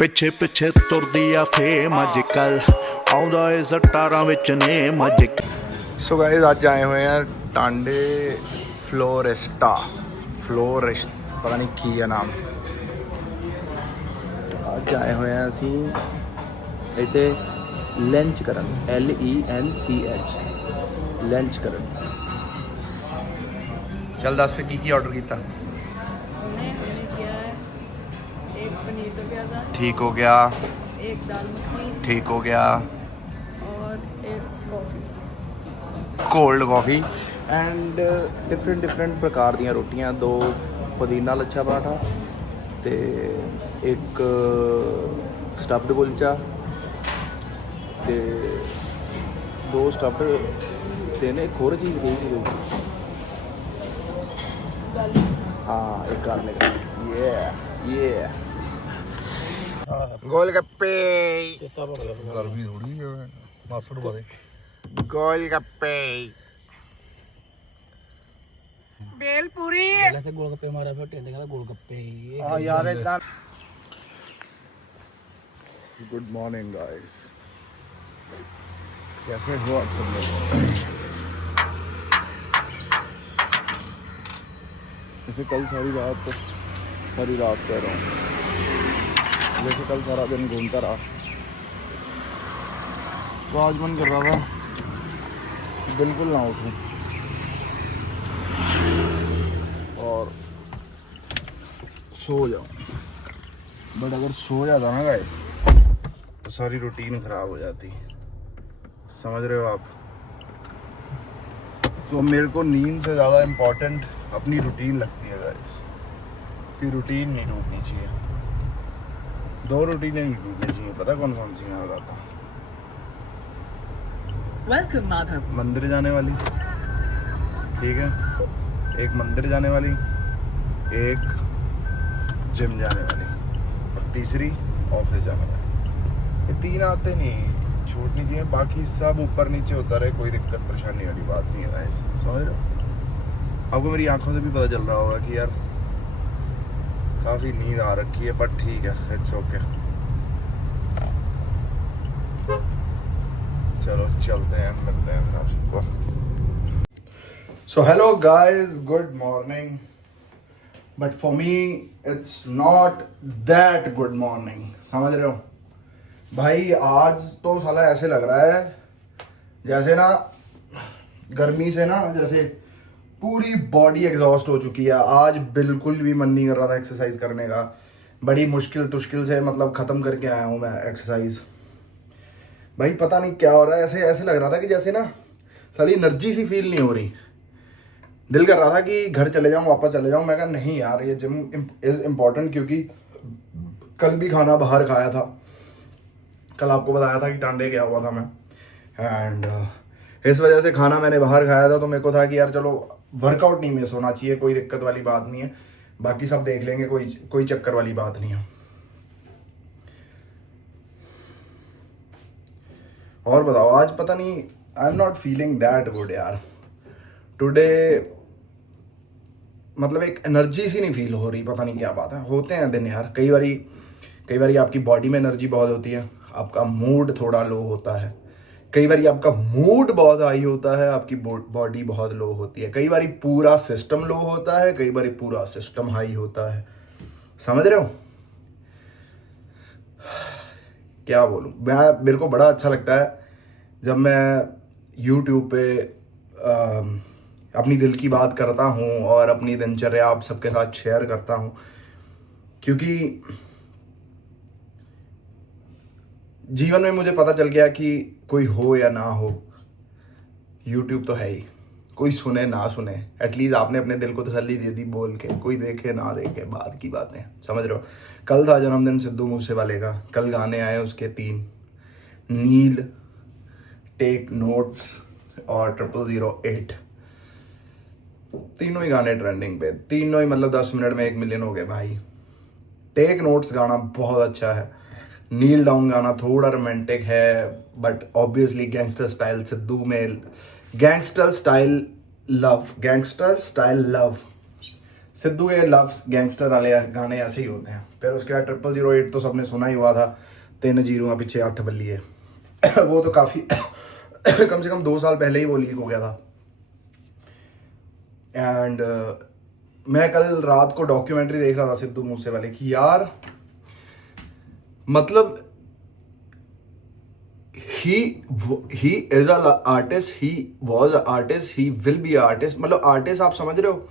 ਪਿੱਛੇ ਪਿੱਛੇ ਤੁਰਦੀ ਆ ਫੇਮ ਅੱਜ ਕੱਲ ਆਉਂਦਾ ਏ ਸਟਾਰਾਂ ਵਿੱਚ ਨੇਮ ਅੱਜ सो गाइस आज आए हुए हैं टांडे फ्लोरिस्टा पता नहीं की है नाम। ਅੱਜ ਆਏ ਹੋਏ ਆ ਅਸੀਂ ਇੱਥੇ ਲੰਚ ਕਰਨ LENCH ਲੰਚ ਕਰਨ। चल दस पे की ऑर्डर किया? हमने किया है एक पनीर का प्याज़ा, ठीक हो गया, एक दाल मखनी ठीक हो गया, और एक coffee. Cold coffee and different ਪ੍ਰਕਾਰ ਦੀਆਂ ਰੋਟੀਆਂ, 2 ਪੁਦੀਨਾ ਲੱਛਾ ਪਰਾਠਾ ਤੇ ਇੱਕ ਸਟਫਡ ਕੁਲਚਾ ਤੇ 2 ਸਟਫਡ ਤੇ ਨੇ ਇੱਕ ਹੋਰ ਚੀਜ਼ ਗਈ ਸੀ ਕੋਈ। हाँ एक गार्लिक। ये गोलगप्पे गोलगप्पे पहले से गोलगप्पे मारा, फिर टेंडे का गोलगप्पे। हाँ यार इतना। गुड मॉर्निंग गाइस, कैसे हो आप सब लोग? जैसे कल सारी रात कह रहा हूँ, जैसे कल सारा दिन घूमता रहा तो आज मन कर रहा था बिल्कुल ना उठूं और सो जाऊं, बट अगर सो जाता ना गाइस तो सारी रूटीन ख़राब हो जाती, समझ रहे हो आप? तो मेरे को नींद से ज़्यादा इम्पोर्टेंट अपनी रूटीन लगती है गाइस, कि रूटीन नहीं टूटनी चाहिए। 2 रूटीनें नहीं टूटनी चाहिए, पता कौन कौन सी मैं बताता हूँ। मंदिर जाने वाली, ठीक है, एक मंदिर जाने वाली, एक जिम जाने वाली, और तीसरी ऑफिस जाने वाली। ये 3 आते नहीं छूटनी चाहिए, बाकी सब ऊपर नीचे होता रहे, कोई दिक्कत परेशानी वाली बात नहीं है गाइस, समझ रहे हो? आपको मेरी आंखों से भी पता चल रहा होगा कि यार काफ़ी नींद आ रखी है, बट ठीक है, इट्स ओके। चलो चलते हैं, मिलते हैं फिर आप सबको। So hello guys, good morning, but for me it's not that good morning, समझ रहे हो भाई? आज तो साला ऐसे लग रहा है जैसे ना गर्मी से ना जैसे पूरी बॉडी एग्जॉस्ट हो चुकी है। आज बिल्कुल भी मन नहीं कर रहा था एक्सरसाइज करने का, बड़ी मुश्किल से मतलब ख़त्म करके आया हूँ मैं एक्सरसाइज। भाई पता नहीं क्या हो रहा है, ऐसे लग रहा था कि जैसे ना सारी एनर्जी सी फील नहीं हो रही। दिल कर रहा था कि घर चले जाऊँ, वापस चले जाऊँ। मैं कहा नहीं यार, ये जिम इज़ इम्पॉर्टेंट, क्योंकि कल भी खाना बाहर खाया था। कल आपको बताया था कि टांडे गया हुआ था मैं, एंड इस वजह से खाना मैंने बाहर खाया था, तो मेरे को था कि यार चलो वर्कआउट नहीं मिस होना चाहिए, कोई दिक्कत वाली बात नहीं है, बाकी सब देख लेंगे, कोई चक्कर वाली बात नहीं है। और बताओ, आज पता नहीं, I am not feeling that good यार टुडे, मतलब एक एनर्जी सी नहीं फील हो रही, पता नहीं क्या बात है। होते हैं दिन यार, कई बारी आपकी बॉडी में एनर्जी बहुत होती है, आपका मूड थोड़ा लो होता है, कई बार आपका मूड बहुत हाई होता है, आपकी बॉडी बहुत लो होती है, कई बार पूरा सिस्टम लो होता है, कई बार पूरा सिस्टम हाई होता है, समझ रहे हो? क्या बोलूँ मैं, मेरे को बड़ा अच्छा लगता है जब मैं YouTube पे अपनी दिल की बात करता हूँ और अपनी दिनचर्या आप सबके साथ शेयर करता हूँ, क्योंकि जीवन में मुझे पता चल गया कि कोई हो या ना हो, YouTube तो है ही, कोई सुने ना सुने, एटलीस्ट आपने अपने दिल को तसल्ली दे दी बोल के, कोई देखे ना देखे बात की बातें, समझ रहे हो? कल था जन्मदिन सिद्धू मूसेवाले का, कल गाने आए उसके 3, नील, टेक नोट्स और 0008, तीनों ही गाने ट्रेंडिंग पे, तीनों ही मतलब 10 मिनट में 1 मिलियन हो गए भाई। टेक नोट्स गाना बहुत अच्छा है, नील डाउन गाना थोड़ा रोमांटिक है, but obviously gangster style Sidhu में, गैंगस्टर स्टाइल लव सिद्धू के लव गैंगस्टर वाले गाने ऐसे ही होते हैं। फिर उसके बाद 0008 तो सबने सुना ही हुआ था, 3 जीरो पीछे 8 बल्लिए वो तो काफ़ी कम से कम 2 साल पहले ही वो लीक हो गया था। एंड मैं कल रात को डॉक्यूमेंट्री देख रहा था सिद्धू मूसेवाले की, यार मतलब he is a artist, he was a artist, he will be a artist। मतलब आर्टिस्ट आप समझ रहे हो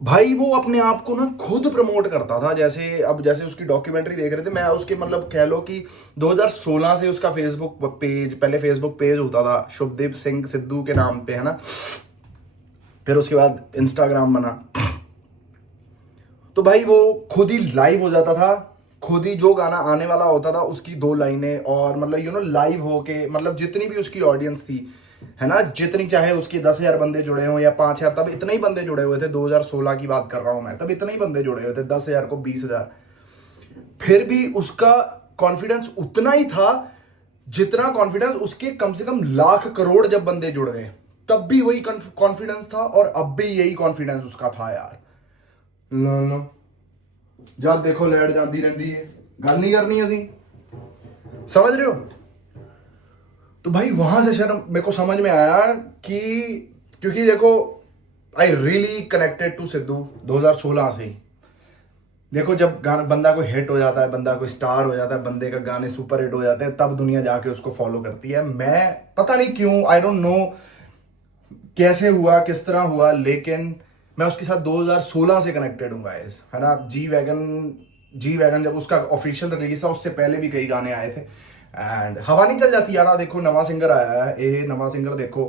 भाई, वो अपने आप को ना खुद प्रमोट करता था। जैसे उसकी डॉक्यूमेंट्री देख रहे थे, मैं उसके मतलब कह लो कि 2016 से उसका फेसबुक पेज, पहले फेसबुक पेज होता था शुभदीप सिंह सिद्धू के नाम पे, है ना, फिर उसके बाद इंस्टाग्राम बना। तो भाई वो खुद ही लाइव हो जाता था, खुद ही जो गाना आने वाला होता था उसकी 2 लाइनें, और मतलब लाइव होके, मतलब जितनी भी उसकी ऑडियंस थी, है ना, जितनी चाहे उसके 10,000 बंदे जुड़े हों या 5,000, तब इतने ही बंदे जुड़े हुए थे। 2016 की बात कर रहा हूं मैं, तब इतने ही बंदे जुड़े हुए थे, 10,000 को 20,000। फिर भी उसका कॉन्फिडेंस उतना ही था जितना कॉन्फिडेंस उसके कम से कम लाख करोड़ जब बंदे जुड़ गए, तब भी वही कॉन्फिडेंस था, और अब भी यही कॉन्फिडेंस उसका था यार। लो जब देखो लैट जाती रहती है, गल नहीं करनी असी, समझ रहे हो। तो भाई वहां से शर्म मेरे को समझ में आया कि, क्योंकि देखो I really connected to Sidhu 2016 से ही। देखो जब बंदा कोई हिट हो जाता है, बंदा कोई स्टार हो जाता है, बंदे का गाने सुपर हिट हो जाते हैं, तब दुनिया जाके उसको फॉलो करती है। मैं पता नहीं क्यों, आई डोंट नो कैसे हुआ, किस तरह हुआ, लेकिन मैं उसके साथ 2016 से कनेक्टेड हूँ गाइस, है ना। जी वैगन जब उसका ऑफिशियल रिलीज था, उससे पहले भी कई गाने आए थे। एंड हवा नहीं चल जाती यार, देखो नवा सिंगर आया है, ये नवा सिंगर देखो।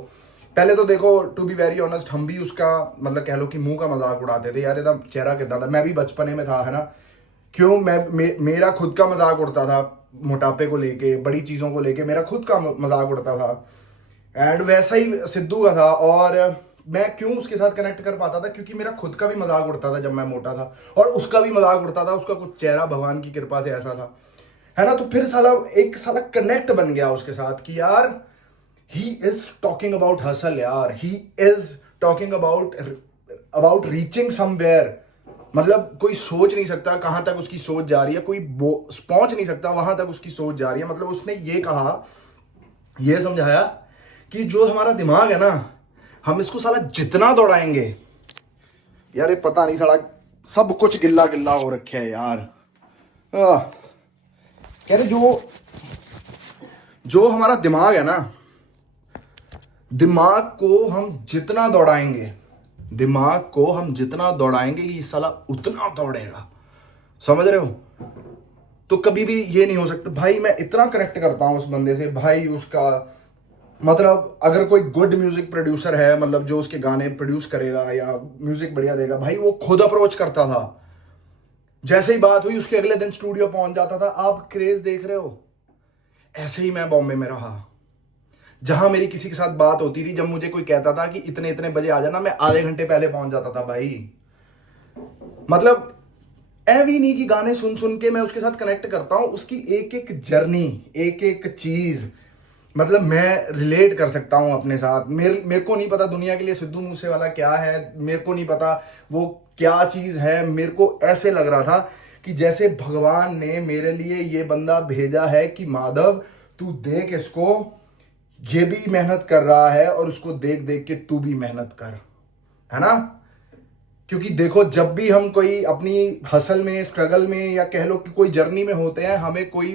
पहले तो देखो टू बी वेरी ऑनेस्ट, हम भी उसका मतलब कह लो कि मुंह का मजाक उड़ाते थे यार, एकदम चेहरा कितना था। मैं भी बचपने में था, है ना, क्यों मेरा खुद का मजाक उड़ता था, मोटापे को लेके, बड़ी चीज़ों को लेके मेरा खुद का मजाक उड़ता था। एंड वैसा ही सिद्धू का था, और मैं क्यों उसके साथ कनेक्ट कर पाता था, क्योंकि मेरा खुद का भी मजाक उड़ता था जब मैं मोटा था, और उसका भी मजाक उड़ता था। उसका कुछ चेहरा भगवान की कृपा से ऐसा था, है ना। तो फिर एक साला कनेक्ट बन गया उसके साथ कि यार he is talking about hustle यार, he is talking about reaching somewhere. मतलब कोई सोच नहीं सकता कहां तक उसकी सोच जा रही है, कोई पहुंच नहीं सकता वहां तक उसकी सोच जा रही है। मतलब उसने ये कहा, ये समझाया कि जो हमारा दिमाग है ना, हम इसको साला जितना दौड़ाएंगे यार, ये पता नहीं साला सब कुछ गिल्ला गिल्ला हो रखे है यार। कह रहे जो हमारा दिमाग है ना, दिमाग को हम जितना दौड़ाएंगे ये साला उतना दौड़ेगा, समझ रहे हो। तो कभी भी ये नहीं हो सकता भाई। मैं इतना कनेक्ट करता हूं उस बंदे से भाई, उसका मतलब अगर कोई गुड म्यूजिक प्रोड्यूसर है, मतलब जो उसके गाने प्रोड्यूस करेगा या म्यूजिक बढ़िया देगा, भाई वो खुद अप्रोच करता था। जैसे ही बात हुई उसके अगले दिन स्टूडियो पहुंच जाता था। आप क्रेज देख रहे हो। ऐसे ही मैं बॉम्बे में रहा, जहां मेरी किसी के साथ बात होती थी, जब मुझे कोई कहता था कि इतने इतने बजे आ जाना, मैं आधे घंटे पहले पहुंच जाता था भाई। मतलब भी नहीं कि गाने सुन सुन के मैं उसके साथ कनेक्ट करता हूं, उसकी एक एक जर्नी, एक एक चीज मतलब मैं रिलेट कर सकता हूं अपने साथ। मेरे को नहीं पता दुनिया के लिए सिद्धू मूसेवाला क्या है, मेरे को नहीं पता वो क्या चीज है। मेरे को ऐसे लग रहा था कि जैसे भगवान ने मेरे लिए ये बंदा भेजा है कि माधव तू देख इसको, ये भी मेहनत कर रहा है और उसको देख देख के तू भी मेहनत कर, है ना। क्योंकि देखो जब भी हम कोई अपनी हसल में, स्ट्रगल में, या कह लो कि कोई जर्नी में होते हैं, हमें कोई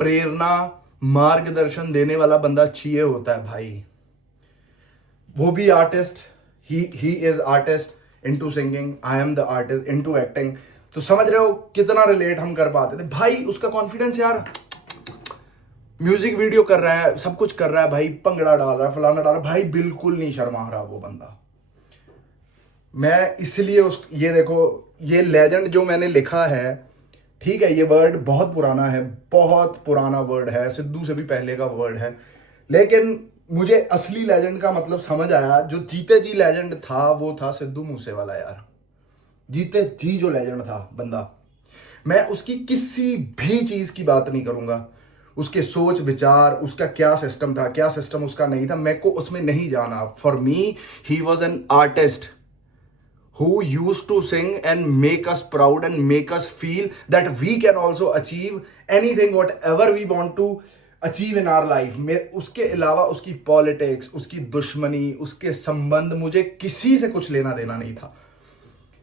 प्रेरणा, मार्गदर्शन देने वाला बंदा चाहिए होता है भाई। वो भी artist, he is artist into singing, I am the artist into acting. तो समझ रहे हो कितना रिलेट हम कर पाते थे भाई। उसका कॉन्फिडेंस यार, म्यूजिक वीडियो कर रहा है, सब कुछ कर रहा है भाई, पंगड़ा डाल रहा है, फलाना डाल रहा है भाई, बिल्कुल नहीं शर्मा रहा वो बंदा। मैं इसलिए ये देखो, ये लेजेंड जो मैंने लिखा है, ठीक है, ये वर्ड बहुत पुराना है, बहुत पुराना वर्ड है, सिद्धू से भी पहले का वर्ड है, लेकिन मुझे असली लेजेंड का मतलब समझ आया। जो जीते जी लेजेंड था वो था सिद्धू मूसेवाला यार। जीते जी जो लेजेंड था बंदा। मैं उसकी किसी भी चीज की बात नहीं करूंगा, उसके सोच विचार, उसका क्या सिस्टम था, क्या सिस्टम उसका नहीं था, मेरे को उसमें नहीं जाना। For me he was an artist. who used to sing and make us proud and make us feel that we can also achieve anything whatever we want to achieve in our life. उसके अलावा उसकी politics, उसकी दुश्मनी, उसके संबंध, मुझे किसी से कुछ लेना देना नहीं था.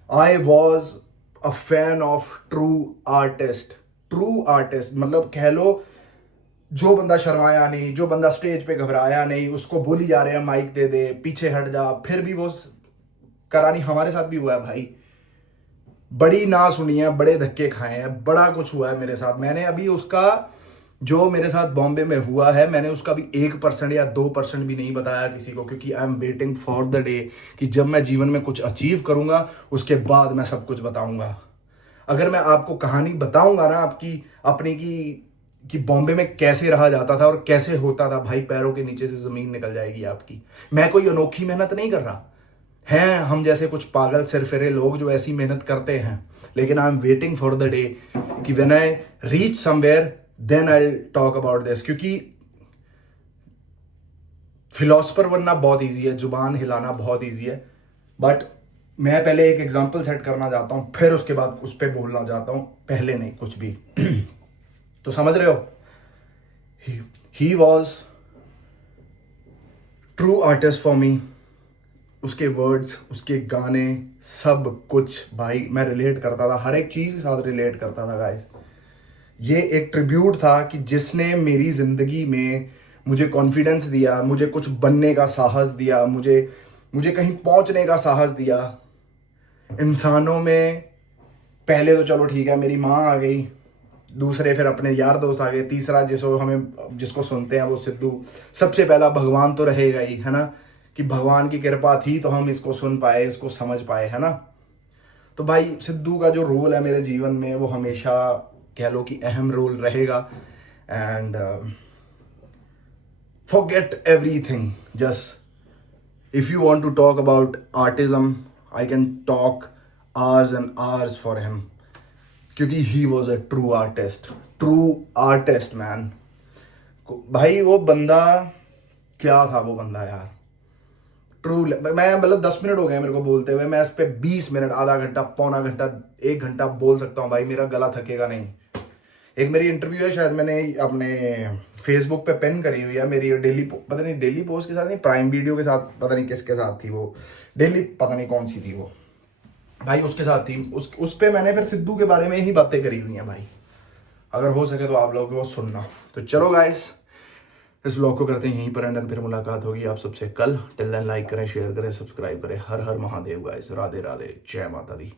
I was a fan of true artist. मतलब कह लो, जो बंदा शर्माया नहीं, जो बंदा स्टेज पे घबराया नहीं, उसको बोली जा रहे हैं माइक दे दे, पीछे हट जा, फिर भी वो करा नहीं. हमारे साथ भी हुआ है भाई, बड़ी ना सुनी है, बड़े धक्के खाए हैं, बड़ा कुछ हुआ है मेरे साथ. मैंने अभी उसका, जो मेरे साथ बॉम्बे में हुआ है, मैंने उसका भी 1% या 2% भी नहीं बताया किसी को, क्योंकि आई am waiting for the day कि जब मैं जीवन में कुछ अचीव करूंगा उसके बाद मैं सब कुछ बताऊंगा. अगर मैं आपको कहानी बताऊंगा ना आपकी अपनी कि बॉम्बे में कैसे रहा जाता था और कैसे होता था, भाई पैरों के नीचे से जमीन निकल जाएगी आपकी. मैं कोई अनोखी मेहनत नहीं कर रहा, हैं हम जैसे कुछ पागल सिरफिरे लोग जो ऐसी मेहनत करते हैं, लेकिन I am waiting for the day कि when I reach somewhere then I talk about this. क्योंकि फिलोसफर बनना बहुत ईजी है, जुबान हिलाना बहुत ईजी है, बट मैं पहले एक एग्जाम्पल सेट करना चाहता हूं, फिर उसके बाद उस पर बोलना चाहता हूं, पहले नहीं कुछ भी. तो समझ रहे हो, he was true artist for me. उसके वर्ड्स, उसके गाने, सब कुछ भाई मैं रिलेट करता था, हर एक चीज के साथ रिलेट करता था गाइस. ये एक ट्रिब्यूट था कि जिसने मेरी जिंदगी में मुझे कॉन्फिडेंस दिया, मुझे कुछ बनने का साहस दिया, मुझे कहीं पहुंचने का साहस दिया. इंसानों में पहले तो चलो ठीक है, मेरी माँ आ गई, दूसरे फिर अपने यार दोस्त आ गए, तीसरा जिसको सुनते हैं वो सिद्धू. सबसे पहला भगवान तो रहेगा ही, है ना, कि भगवान की कृपा थी तो हम इसको सुन पाए, इसको समझ पाए, है ना. तो भाई सिद्धू का जो रोल है मेरे जीवन में वो हमेशा कह लो कि अहम रोल रहेगा. And forget everything, just if you want to talk about artism I can talk hours and hours for him, क्योंकि he was a true artist man. भाई वो बंदा क्या था, वो बंदा यार ट्रू. मैं मतलब 10 मिनट हो गए मेरे को बोलते हुए, मैं इस पे 20 मिनट, आधा घंटा, पौना घंटा, 1 घंटा बोल सकता हूँ भाई, मेरा गला थकेगा नहीं. एक मेरी इंटरव्यू है, शायद मैंने अपने फेसबुक पे पेन करी हुई है, मेरी डेली, पता नहीं डेली पोस्ट के साथ नहीं, प्राइम वीडियो के साथ, पता नहीं किसके साथ थी वो, डेली पता नहीं कौन सी थी वो भाई, उसके साथ थी. उस पे मैंने फिर सिद्धू के बारे में ही बातें करी हुई हैं भाई. अगर हो सके तो आप लोग वो सुनना. तो चलो गाइस, इस व्लॉग को करते हैं यहीं पर एंड, फिर मुलाकात होगी आप सबसे कल. टिल देन लाइक करें, शेयर करें, सब्सक्राइब करें. हर हर महादेव गाइस. राधे राधे, जय माता दी.